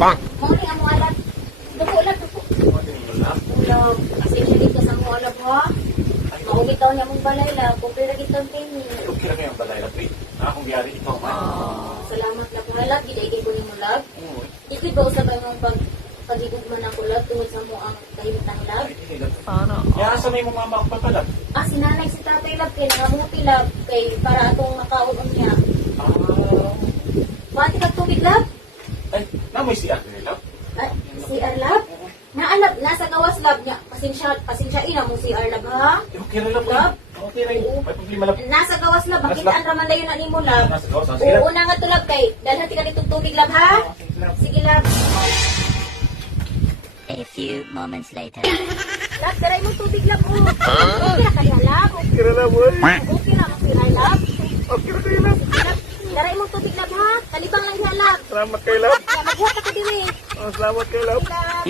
Mauling ang mga alat. Duko ulat, duko. Ulag. Kasi siya dito sa mga alat ha. Maugit daw niya mong balay lang. Kung pera kitang tingin. Okay lang yung balay lang, Pete. Kung biyari ikaw man. Salamat na po halag. Gidaigay ko ni mo lag. Ikit ba usabay mong pag-igod man ako lag tungod sa mo ang kahimutang lag? Kaya asa may mong mama ako papalag? Si nanay si tatay lag kay nangamuti lag kay para atong makauon niya. Pati ka tubig lag? Ay, namoy si Ate nila. Si Arlab? Naalab, nasa gawas lab niya. Pasensya ina mo si Arlab ha? Okay na lang, Lab? Okay na yun. May problema lang. Nasa gawas lab, bakit Nasa- ang raman layo na ni mo lab? Nasa gawas, sige lang. Una nga to lab kay, dalhan ka nitong tubig lab ha? Sige lab. A few moments later. Lab, daray mo tubig lab oh. Okay na kaya lab? Okay na lang, boy. Okay na makira lab? Okay na kayo lang. Lab, daray mo tubig lab ha? Talibang lang siya lab. Salamat kayo lang. Kaya magbuhat ako din eh. Salamat kayo lang. Lab.